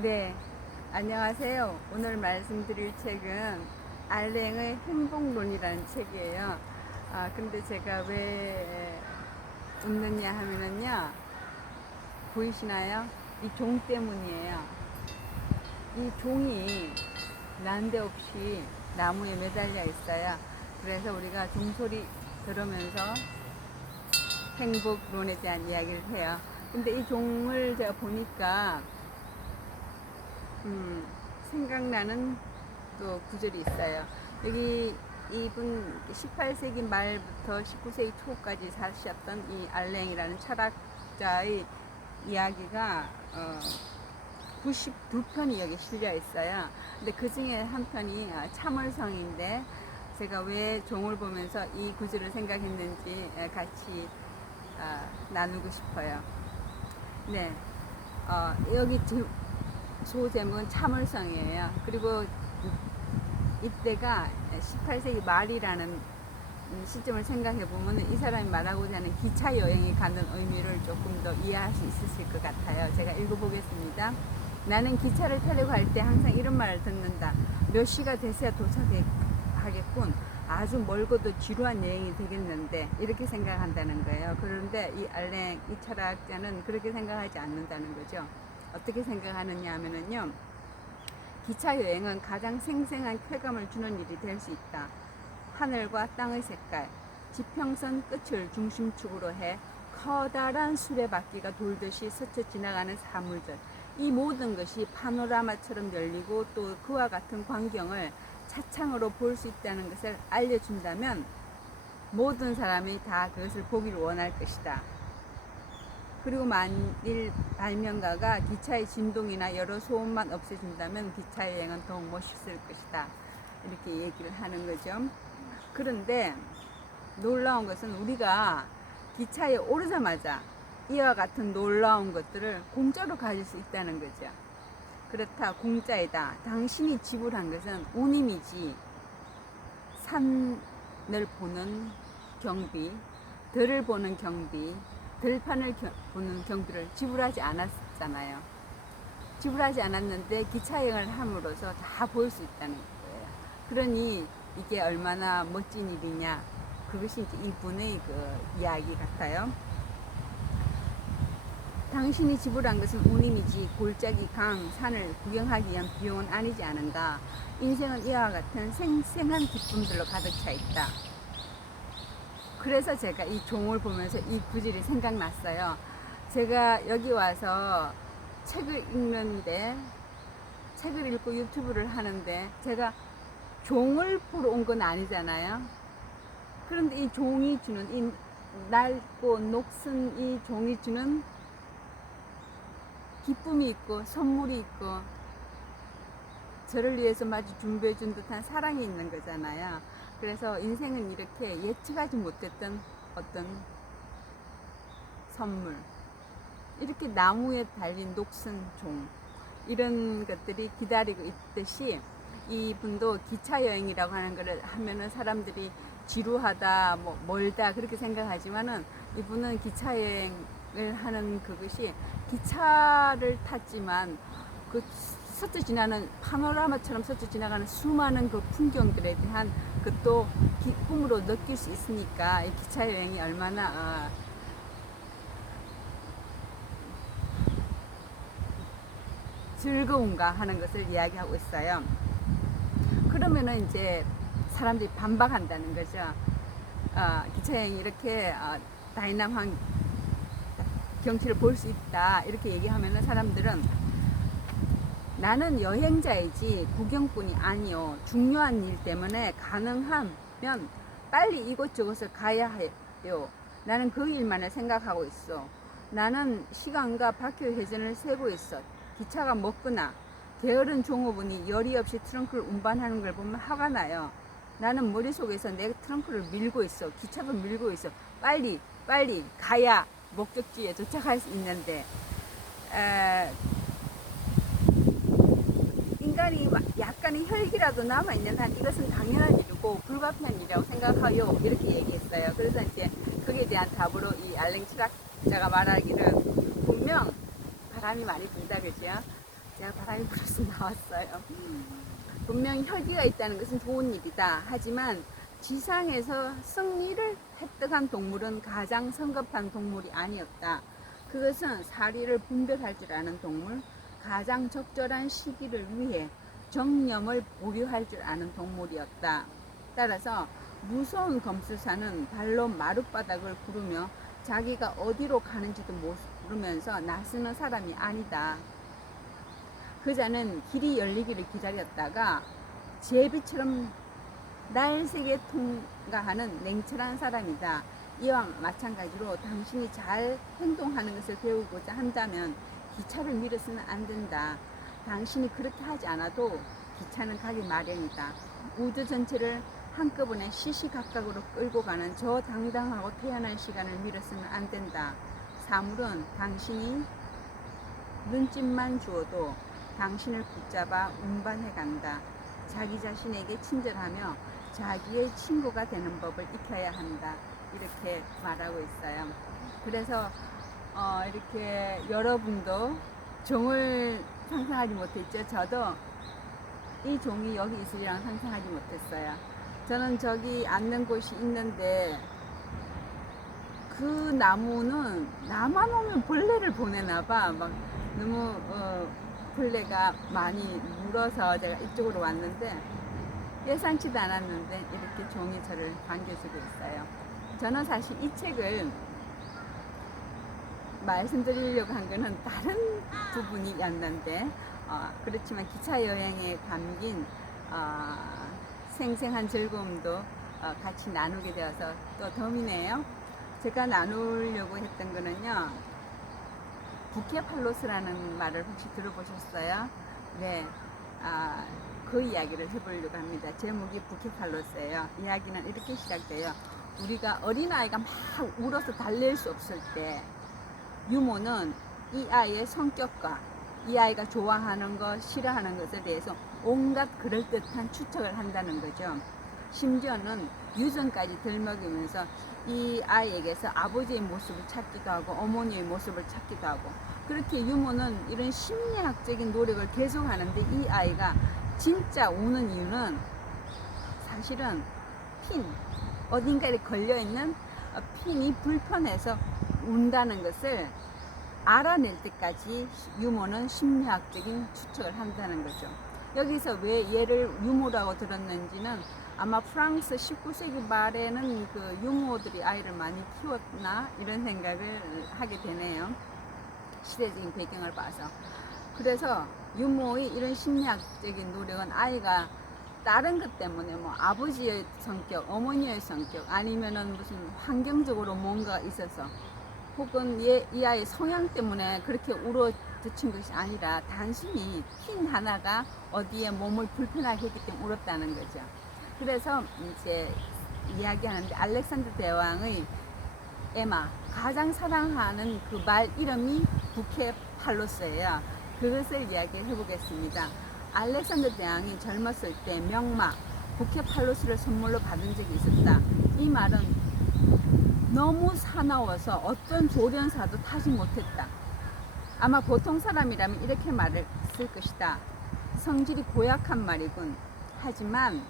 네, 안녕하세요. 오늘 말씀드릴 책은 알랭의 행복론이라는 책이에요. 근데 제가 왜 웃느냐 하면은요, 보이시나요? 이 종 때문이에요. 이 종이 난데없이 나무에 매달려 있어요. 그래서 우리가 종소리 들으면서 행복론에 대한 이야기를 해요. 근데 이 종을 제가 보니까 생각나는 또 구절이 있어요. 여기 이분 18세기 말부터 19세기 초까지 사셨던 이 알랭이라는 철학자의 이야기가 92편이 여기 실려 있어요. 근데 그 중에 한 편이 참을성인데 제가 왜 종을 보면서 이 구절을 생각했는지 같이 나누고 싶어요. 네, 여기 소제목은 참을성이에요. 그리고 이때가 18세기 말이라는 시점을 생각해 보면 이 사람이 말하고자 하는 기차 여행에 가는 의미를 조금 더 이해할 수 있으실 것 같아요. 제가 읽어보겠습니다. 나는 기차를 타려고 할 때 항상 이런 말을 듣는다. 몇 시가 돼서야 도착하겠군. 아주 멀고도 지루한 여행이 되겠는데 이렇게 생각한다는 거예요. 그런데 이 알랭, 이 철학자는 그렇게 생각하지 않는다는 거죠. 어떻게 생각하느냐 하면은요, 기차 여행은 가장 생생한 쾌감을 주는 일이 될 수 있다. 하늘과 땅의 색깔, 지평선 끝을 중심축으로 해 커다란 수레바퀴가 돌듯이 스쳐 지나가는 사물들, 이 모든 것이 파노라마처럼 열리고 또 그와 같은 광경을 차창으로 볼 수 있다는 것을 알려준다면 모든 사람이 다 그것을 보기를 원할 것이다. 그리고 만일 발명가가 기차의 진동이나 여러 소음만 없애준다면 기차 여행은 더욱 멋있을 것이다. 이렇게 얘기를 하는 거죠. 그런데 놀라운 것은 우리가 기차에 오르자마자 이와 같은 놀라운 것들을 공짜로 가질 수 있다는 거죠. 그렇다, 공짜이다. 당신이 지불한 것은 운임이지 산을 보는 경비, 들을 보는 경비, 들판을 보는 경비를 지불하지 않았잖아요. 지불하지 않았는데 기차여행을 함으로써 다 볼 수 있다는 거예요. 그러니 이게 얼마나 멋진 일이냐, 그것이 이제 이분의 그 이야기 같아요. 당신이 지불한 것은 운임이지 골짜기, 강, 산을 구경하기 위한 비용은 아니지 않은가. 인생은 이와 같은 생생한 기쁨들로 가득 차 있다. 그래서 제가 이 종을 보면서 이 구절이 생각났어요. 제가 여기 와서 책을 읽는데, 책을 읽고 유튜브를 하는데 제가 종을 보러 온 건 아니잖아요. 그런데 이 종이 주는, 이 낡고 녹슨 이 종이 주는 기쁨이 있고 선물이 있고 저를 위해서 마치 준비해 준 듯한 사랑이 있는 거잖아요. 그래서 인생은 이렇게 예측하지 못했던 어떤 선물, 이렇게 나무에 달린 녹슨 종, 이런 것들이 기다리고 있듯이 이분도 기차 여행이라고 하는 것을 하면은 사람들이 지루하다, 뭐 멀다 그렇게 생각하지만은 이분은 기차 여행을 하는 그것이 기차를 탔지만 그 스쳐 지나는 파노라마처럼 스쳐 지나가는 수많은 그 풍경들에 대한 그또 기쁨으로 느낄 수 있으니까 이 기차 여행이 얼마나 즐거운가 하는 것을 이야기하고 있어요. 그러면은 이제 사람들이 반박한다는 거죠. 기차 여행이 이렇게 다이나믹한 경치를 볼 수 있다 이렇게 얘기하면은 사람들은 나는 여행자이지 구경꾼이 아니요. 중요한 일 때문에 가능하면 빨리 이곳저곳을 가야 해요. 나는 그 일만을 생각하고 있어. 나는 시간과 바퀴 회전을 세고 있어. 기차가 먹거나 게으른 종업원이 열이 없이 트렁크를 운반하는 걸 보면 화가 나요. 나는 머릿속에서 내 트렁크를 밀고 있어. 기차도 밀고 있어. 빨리 가야 목적지에 도착할 수 있는데 인간이 약간의 혈기라도 남아있는 한 이것은 당연한 일이고 불가피한 일이라고 생각하여 이렇게 얘기했어요. 그래서 이제 거기에 대한 답으로 이 알랭 철학자가 말하기를 분명 바람이 많이 분다 그죠? 제가 바람이 불어서 나왔어요. 분명 혈기가 있다는 것은 좋은 일이다. 하지만 지상에서 승리를 획득한 동물은 가장 성급한 동물이 아니었다. 그것은 사리를 분별할 줄 아는 동물, 가장 적절한 시기를 위해 정념을 보류할 줄 아는 동물이었다. 따라서 무서운 검수사는 발로 마룻바닥을 구르며 자기가 어디로 가는지도 모르면서 나서는 사람이 아니다. 그자는 길이 열리기를 기다렸다가 제비처럼 날새게 통과하는 냉철한 사람이다. 이와 마찬가지로 당신이 잘 행동하는 것을 배우고자 한다면 기차를 밀어서는 안 된다. 당신이 그렇게 하지 않아도 기차는 가기 마련이다. 우주 전체를 한꺼번에 시시각각으로 끌고 가는 저 당당하고 태어날 시간을 밀어서는 안 된다. 사물은 당신이 눈짓만 주어도 당신을 붙잡아 운반해 간다. 자기 자신에게 친절하며 자기의 친구가 되는 법을 익혀야 한다. 이렇게 말하고 있어요. 그래서 이렇게 여러분도 종을 상상하지 못했죠. 저도 이 종이 여기 있으리라는 상상하지 못했어요. 저는 저기 앉는 곳이 있는데 그 나무는 나만 오면 벌레를 보내나 봐. 막 너무 벌레가 많이 물어서 제가 이쪽으로 왔는데 예상치도 않았는데 이렇게 종이 저를 반겨주고 있어요. 저는 사실 이 책을 말씀드리려고 한 거는 다른 부분이었는데 그렇지만 기차 여행에 담긴 생생한 즐거움도 같이 나누게 되어서 또 덤이네요. 제가 나누려고 했던 거는요, 부케팔로스라는 말을 혹시 들어보셨어요? 네, 그 이야기를 해보려고 합니다. 제목이 부케팔로스예요. 이야기는 이렇게 시작돼요. 우리가 어린아이가 막 울어서 달랠 수 없을 때 유모는 이 아이의 성격과 이 아이가 좋아하는 것, 싫어하는 것에 대해서 온갖 그럴듯한 추측을 한다는 거죠. 심지어는 유전까지 들먹이면서 이 아이에게서 아버지의 모습을 찾기도 하고 어머니의 모습을 찾기도 하고, 그렇게 유모는 이런 심리학적인 노력을 계속하는데 이 아이가 진짜 우는 이유는 사실은 핀, 어딘가에 걸려있는 핀이 불편해서 운다는 것을 알아낼 때까지 유모는 심리학적인 추측을 한다는 거죠. 여기서 왜 얘를 유모라고 들었는지는 아마 프랑스 19세기 말에는 그 유모들이 아이를 많이 키웠나 이런 생각을 하게 되네요. 시대적인 배경을 봐서. 그래서 유모의 이런 심리학적인 노력은 아이가 다른 것 때문에 뭐 아버지의 성격, 어머니의 성격, 아니면은 무슨 환경적으로 뭔가 있어서, 혹은 이 아이의 성향 때문에 그렇게 울어젖힌 것이 아니라 단순히 핀 하나가 어디에 몸을 불편하게 했기 때문에 울었다는 거죠. 그래서 이제 이야기하는데 알렉산더 대왕의 에마, 가장 사랑하는 그 말 이름이 부케팔로스예요. 그것을 이야기해 보겠습니다. 알렉산더 대왕이 젊었을 때 명마 부케팔로스를 선물로 받은 적이 있었다. 이 말은 너무 사나워서 어떤 조련사도 타지 못했다. 아마 보통 사람이라면 이렇게 말을 쓸 것이다. 성질이 고약한 말이군. 하지만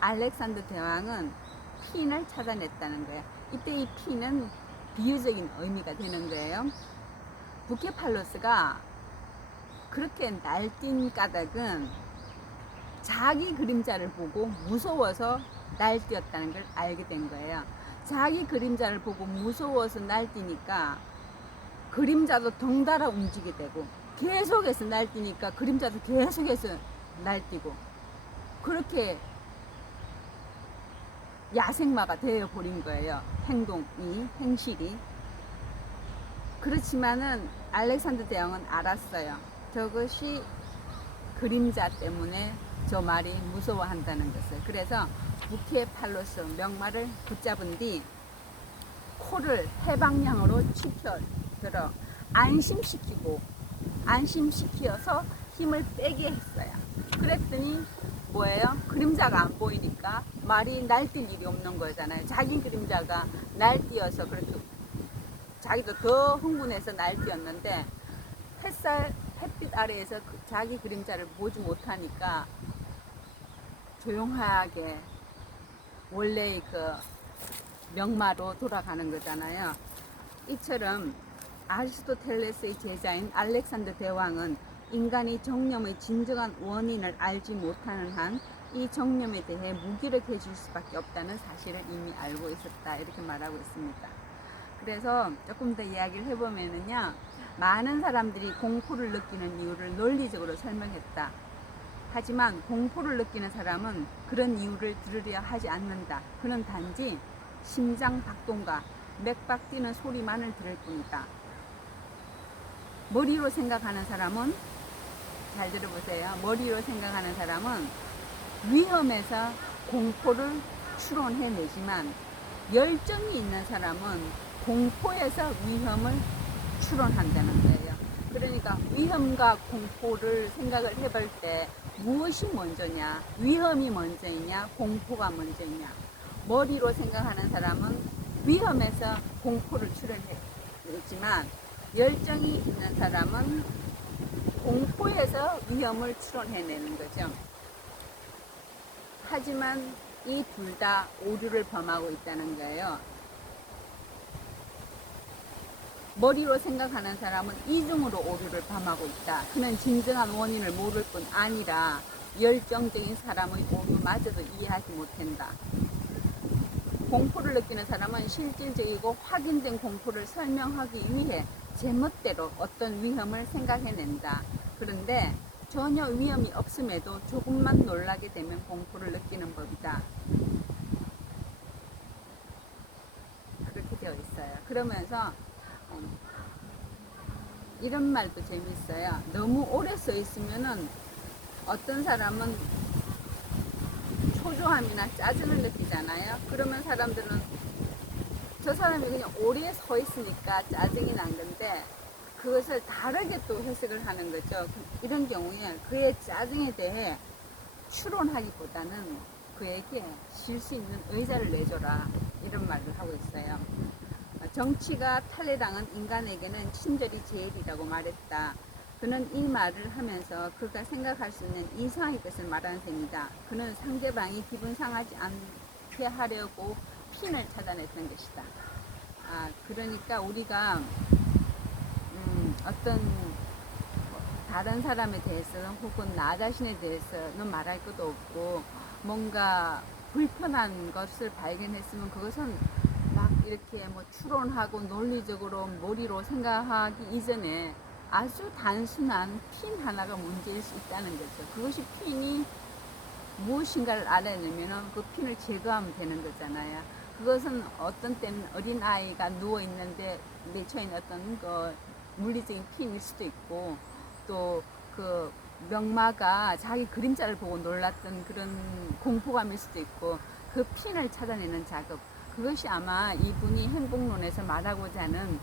알렉산더 대왕은 핀을 찾아냈다는 거예요. 이때 이 핀은 비유적인 의미가 되는 거예요. 부케팔로스가 그렇게 날뛴 까닭은 자기 그림자를 보고 무서워서 날뛰었다는 걸 알게 된 거예요. 자기 그림자를 보고 무서워서 날뛰니까 그림자도 덩달아 움직이게 되고, 계속해서 날뛰니까 그림자도 계속해서 날뛰고, 그렇게 야생마가 되어버린 거예요. 행실이. 그렇지만은 알렉산더 대왕은 알았어요. 저것이 그림자 때문에 저 말이 무서워한다는 것을. 그래서 부케팔로스 명마를 붙잡은 뒤 코를 해방향으로 치켜들어 안심시켜서 힘을 빼게 했어요. 그랬더니 뭐예요? 그림자가 안 보이니까 말이 날뛸 일이 없는 거잖아요. 자기 그림자가 날뛰어서 그렇게 자기도 더 흥분해서 날뛰었는데 햇빛 불빛 아래에서 자기 그림자를 보지 못하니까 조용하게 원래의 그 명마로 돌아가는 거잖아요. 이처럼 아리스토텔레스의 제자인 알렉산더 대왕은 인간이 정념의 진정한 원인을 알지 못하는 한 이 정념에 대해 무기력해질 수밖에 없다는 사실을 이미 알고 있었다, 이렇게 말하고 있습니다. 그래서 조금 더 이야기를 해보면은요, 많은 사람들이 공포를 느끼는 이유를 논리적으로 설명했다. 하지만 공포를 느끼는 사람은 그런 이유를 들으려 하지 않는다. 그는 단지 심장 박동과 맥박 뛰는 소리만을 들을 뿐이다. 머리로 생각하는 사람은, 잘 들어보세요. 머리로 생각하는 사람은 위험에서 공포를 추론해내지만 열정이 있는 사람은 공포에서 위험을 추론한다는 거예요. 그러니까 위험과 공포를 생각을 해볼 때 무엇이 먼저냐, 위험이 먼저이냐, 공포가 먼저이냐. 머리로 생각하는 사람은 위험에서 공포를 추론했지만 열정이 있는 사람은 공포에서 위험을 추론해내는 거죠. 하지만 이 둘 다 오류를 범하고 있다는 거예요. 머리로 생각하는 사람은 이중으로 오류를 범하고 있다. 그는 진정한 원인을 모를 뿐 아니라 열정적인 사람의 오류마저도 이해하지 못한다. 공포를 느끼는 사람은 실질적이고 확인된 공포를 설명하기 위해 제멋대로 어떤 위험을 생각해낸다. 그런데 전혀 위험이 없음에도 조금만 놀라게 되면 공포를 느끼는 법이다. 그렇게 되어 있어요. 그러면서 이런 말도 재밌어요. 너무 오래 써 있으면은 어떤 사람은 초조함이나 짜증을 느끼잖아요. 그러면 사람들은 저 사람이 그냥 오래 서 있으니까 짜증이 난 건데 그것을 다르게 또 해석을 하는 거죠. 이런 경우에 그의 짜증에 대해 추론하기보다는 그에게 쉴 수 있는 의자를 내줘라, 이런 말을 하고 있어요. 정치가 탈레당은 인간에게는 친절이 제일이라고 말했다. 그는 이 말을 하면서 그가 생각할 수 있는 이상의 것을 말하는 셈이다. 그는 상대방이 기분 상하지 않게 하려고 핀을 찾아냈던 것이다. 그러니까 우리가 어떤 다른 사람에 대해서는 혹은 나 자신에 대해서는 말할 것도 없고 뭔가 불편한 것을 발견했으면 그것은 막 이렇게 뭐 추론하고 논리적으로 머리로 생각하기 이전에 아주 단순한 핀 하나가 문제일 수 있다는 거죠. 그것이 핀이 무엇인가를 알아내면 그 핀을 제거하면 되는 거잖아요. 그것은 어떤 때는 어린아이가 누워있는데 맺혀있는 어떤 그 물리적인 핀일 수도 있고, 또 그 명마가 자기 그림자를 보고 놀랐던 그런 공포감일 수도 있고, 그 핀을 찾아내는 작업, 그것이 아마 이분이 행복론에서 말하고자 하는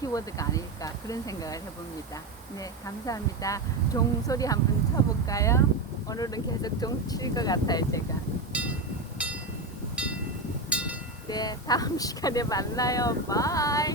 키워드가 아닐까, 그런 생각을 해봅니다. 네, 감사합니다. 종소리 한번 쳐볼까요? 오늘은 계속 종 칠 것 같아요, 제가. 네, 다음 시간에 만나요. 바이.